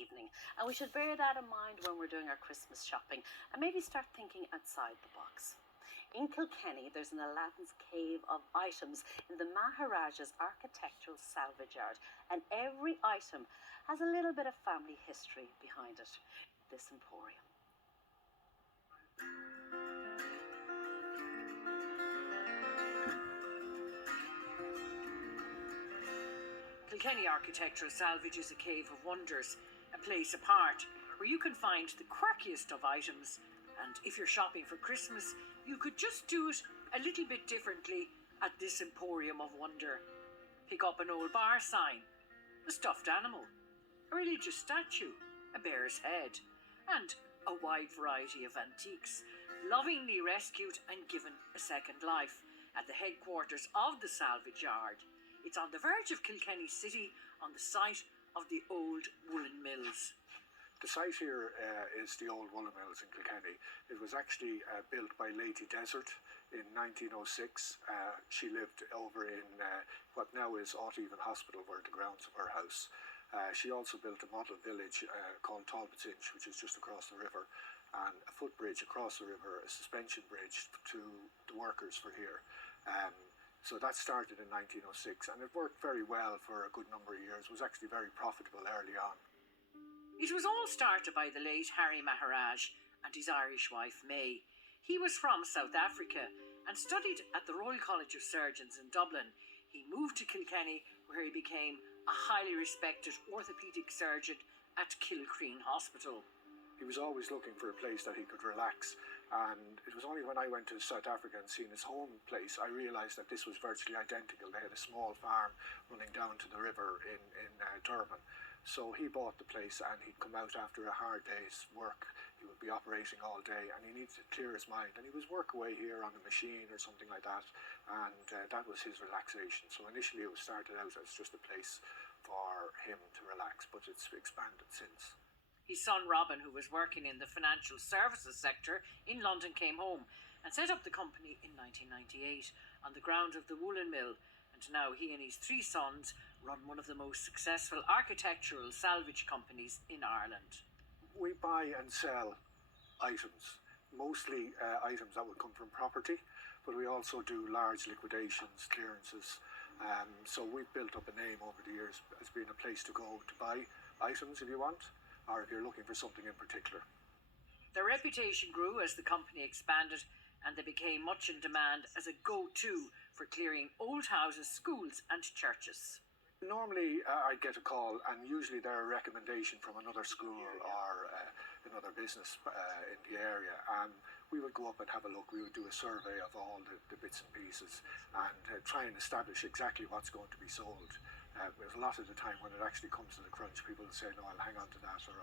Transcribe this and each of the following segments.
evening, and we should bear that in mind when we're doing our Christmas shopping and maybe start thinking outside the box. In Kilkenny, there's an Aladdin's cave of items in the Maharaja's Architectural Salvage yard, and every item has a little bit of family history behind it. This emporium. Kilkenny Architectural Salvage is a cave of wonders, a place apart where you can find the quirkiest of items, and if you're shopping for Christmas, you could just do it a little bit differently at this emporium of wonder. Pick up an old bar sign, a stuffed animal, a religious statue, a bear's head, and a wide variety of antiques, lovingly rescued and given a second life at the headquarters of the salvage yard. It's on the verge of Kilkenny City, on the site of the old woolen mills. The site here is the old woolen mills in Kilkenny. It was actually built by Lady Desert in 1906. She lived over in what now is Aughton Hospital, where the grounds of her house. She also built a model village called Talbot's Inch, which is just across the river, and a footbridge across the river, a suspension bridge to the workers for here. So that started in 1906, and it worked very well for a good number of years. It was actually very profitable early on. It was all started by the late Harry Maharaj and his Irish wife May. He was from South Africa and studied at the Royal College of Surgeons in Dublin. He moved to Kilkenny, where he became a highly respected orthopaedic surgeon at Kilkenny Hospital. He was always looking for a place that he could relax, and it was only when I went to South Africa and seen his home place I realised that this was virtually identical. They had a small farm running down to the river in Durban. So he bought the place, and he'd come out after a hard day's work. He would be operating all day, and he needed to clear his mind, and he was work away here on a machine or something like that, and that was his relaxation. So initially it was started out as just a place for him to relax, but it's expanded since. His son Robin, who was working in the financial services sector in London, came home and set up the company in 1998 on the ground of the woolen mill, and now he and his three sons run one of the most successful architectural salvage companies in Ireland. We buy and sell items, mostly items that would come from property, but we also do large liquidations, clearances. So we've built up a name over the years as being a place to go to buy items if you want, or if you're looking for something in particular. Their reputation grew as the company expanded, and they became much in demand as a go-to for clearing old houses, schools and churches. Normally I get a call, and usually they're a recommendation from another school or another business in the area, and we would go up and have a look. We would do a survey of all the bits and pieces and try and establish exactly what's going to be sold. There's a lot of the time when it actually comes to the crunch, people will say, no, I'll hang on to that, or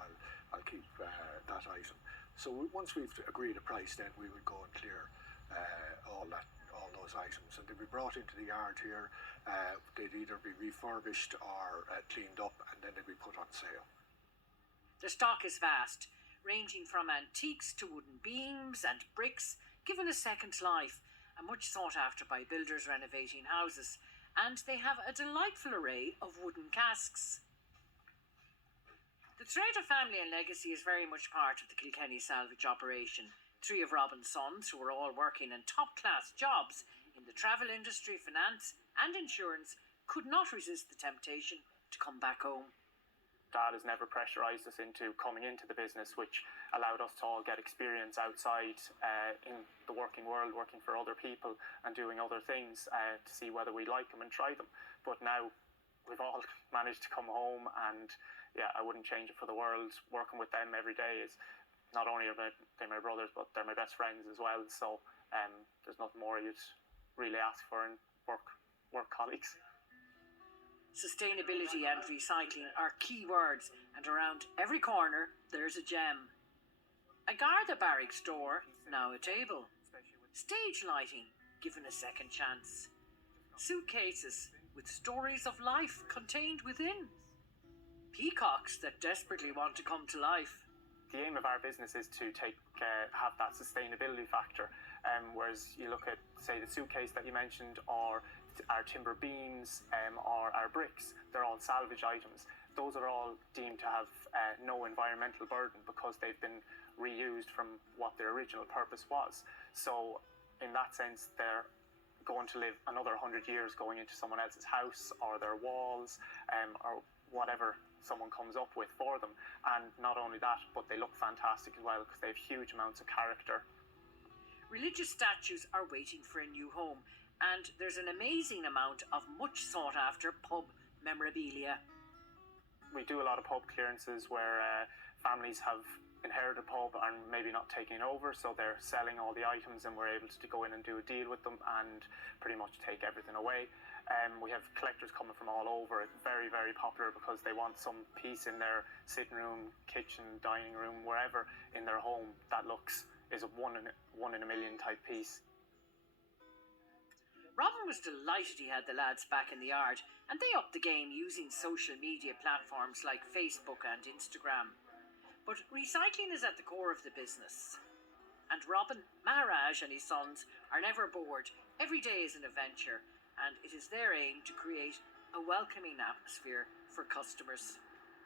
I'll keep that item. So once we've agreed a price, then we would go and clear all those items, and they'd be brought into the yard here. They'd either be refurbished or cleaned up, and then they'd be put on sale. The stock is vast, ranging from antiques to wooden beams and bricks, given a second life, and much sought after by builders renovating houses. And they have a delightful array of wooden casks. The thread of family and legacy is very much part of the Kilkenny salvage operation. Three of Robin's sons, who are all working in top-class jobs in the travel industry, finance and insurance, could not resist the temptation to come back home. Dad has never pressurised us into coming into the business, which allowed us to all get experience outside in the working world, working for other people and doing other things to see whether we like them and try them. But now we've all managed to come home, and yeah, I wouldn't change it for the world. Working with them every day is not only are they my brothers, but they're my best friends as well. So there's nothing more you'd really ask for in work colleagues. Sustainability and recycling are key words, and around every corner there's a gem. A Garda barrack store, now a table. Stage lighting, given a second chance. Suitcases with stories of life contained within. Peacocks that desperately want to come to life. The aim of our business is to have that sustainability factor, whereas you look at, say, the suitcase that you mentioned, or our timber beams, or our bricks, they're all salvage items. those are all deemed to have no environmental burden because they've been reused from what their original purpose was. So in that sense, they're going to live another 100 years going into someone else's house or their walls, or whatever someone comes up with for them. And not only that, but they look fantastic as well because they have huge amounts of character. Religious statues are waiting for a new home, and there's an amazing amount of much sought after pub memorabilia. We do a lot of pub clearances where families have inherited a pub and maybe not taking it over, so they're selling all the items and we're able to go in and do a deal with them and pretty much take everything away. We have collectors coming from all over. It's very, very popular because they want some piece in their sitting room, kitchen, dining room, wherever in their home that is a one in a million type piece. Robin was delighted he had the lads back in the yard, and they upped the game using social media platforms like Facebook and Instagram. But recycling is at the core of the business. And Robin, Maharaj and his sons are never bored. Every day is an adventure, and it is their aim to create a welcoming atmosphere for customers.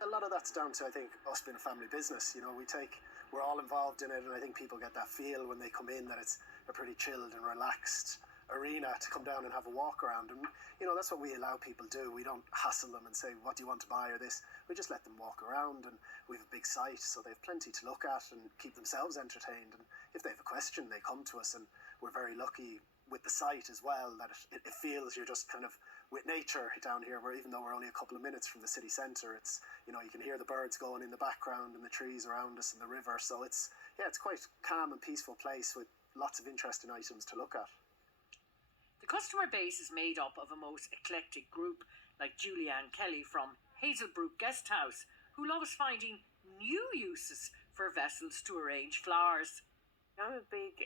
A lot of that's down to, I think, us being a family business. You know, we're all involved in it, and I think people get that feel when they come in that it's a pretty chilled and relaxed arena to come down and have a walk around. And you know, that's what we allow people do. We don't hassle them and say, what do you want to buy or this. We just let them walk around, and we have a big site, so they have plenty to look at and keep themselves entertained. And if they have a question, they come to us, and we're very lucky with the site as well that it feels you're just kind of with nature down here, where even though we're only a couple of minutes from the city centre, it's, you know, you can hear the birds going in the background and the trees around us and the river. So it's quite calm and peaceful place with lots of interesting items to look at. The customer base is made up of a most eclectic group, like Julianne Kelly from Hazelbrook Guest House, who loves finding new uses for vessels to arrange flowers. I'm a big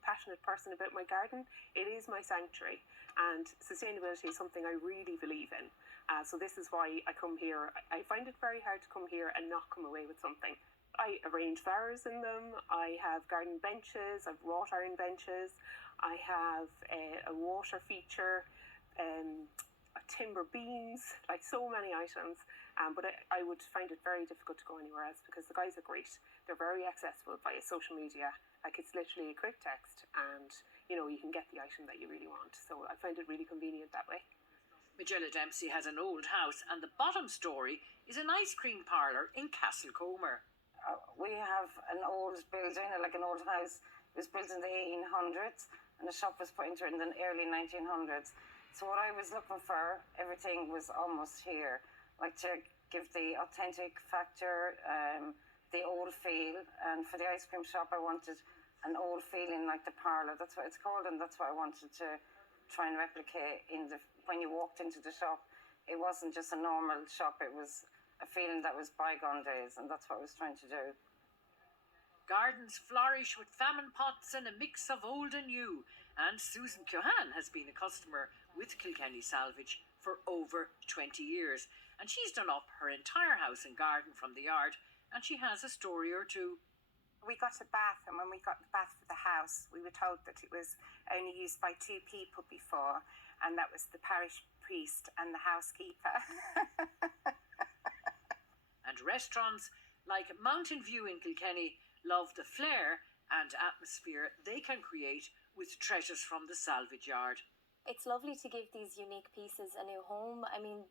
passionate person about my garden. It is my sanctuary, and sustainability is something I really believe in. So this is why I come here. I find it very hard to come here and not come away with something. I arrange flowers in them. I have garden benches. I've wrought iron benches. I have a water feature, timber beams, like so many items. But I would find it very difficult to go anywhere else because the guys are great. They're very accessible via social media. Like, it's literally a quick text, and you know, you can get the item that you really want. So I find it really convenient that way. Magella Dempsey has an old house, and the bottom story is an ice cream parlour in Castlecomer. We have an old building, like an old house. It was built in the 1800s, and the shop was put into it in the early 1900s. So what I was looking for, everything was almost here. Like, to give the authentic factor, the old feel, and for the ice cream shop I wanted an old feeling like the parlour. That's what it's called, and that's what I wanted to try and replicate when you walked into the shop. It wasn't just a normal shop, it was a feeling that was bygone days, and that's what I was trying to do. Gardens flourish with famine pots and a mix of old and new, and Susan Cohan has been a customer with Kilkenny Salvage for over 20 years, and she's done up her entire house and garden from the yard, and she has a story or two. We got a bath, and when we got the bath for the house, we were told that it was only used by 2 people before, and that was the parish priest and the housekeeper. And restaurants like Mountain View in Kilkenny love the flair and atmosphere they can create with treasures from the salvage yard. It's lovely to give these unique pieces a new home. I mean,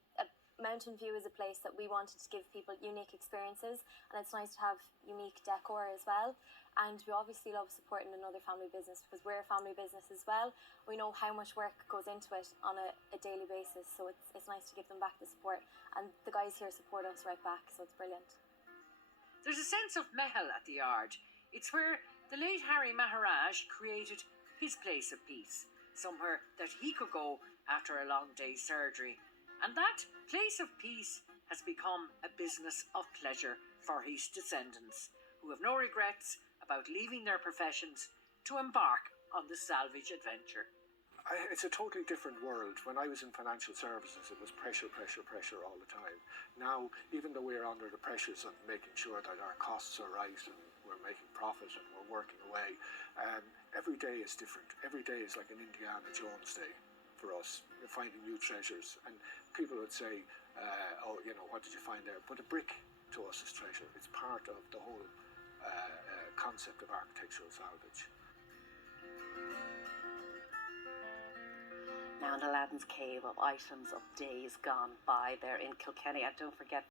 Mountain View is a place that we wanted to give people unique experiences, and it's nice to have unique decor as well. And we obviously love supporting another family business because we're a family business as well. We know how much work goes into it on a daily basis, so it's nice to give them back the support. And the guys here support us right back, so it's brilliant. There's a sense of mehel at the yard. It's where the late Harry Maharaj created his place of peace, somewhere that he could go after a long day's surgery. And that place of peace has become a business of pleasure for his descendants, who have no regrets about leaving their professions to embark on the salvage adventure. It's a totally different world. When I was in financial services, it was pressure, pressure, pressure all the time. Now, even though we're under the pressures of making sure that our costs are right and we're making profit and we're working away, every day is different. Every day is like an Indiana Jones day for us. We're finding new treasures. And people would say, what did you find there? But a brick to us is treasure. It's part of the whole concept of architectural salvage. Now in Aladdin's Cave of items of days gone by there in Kilkenny, and don't forget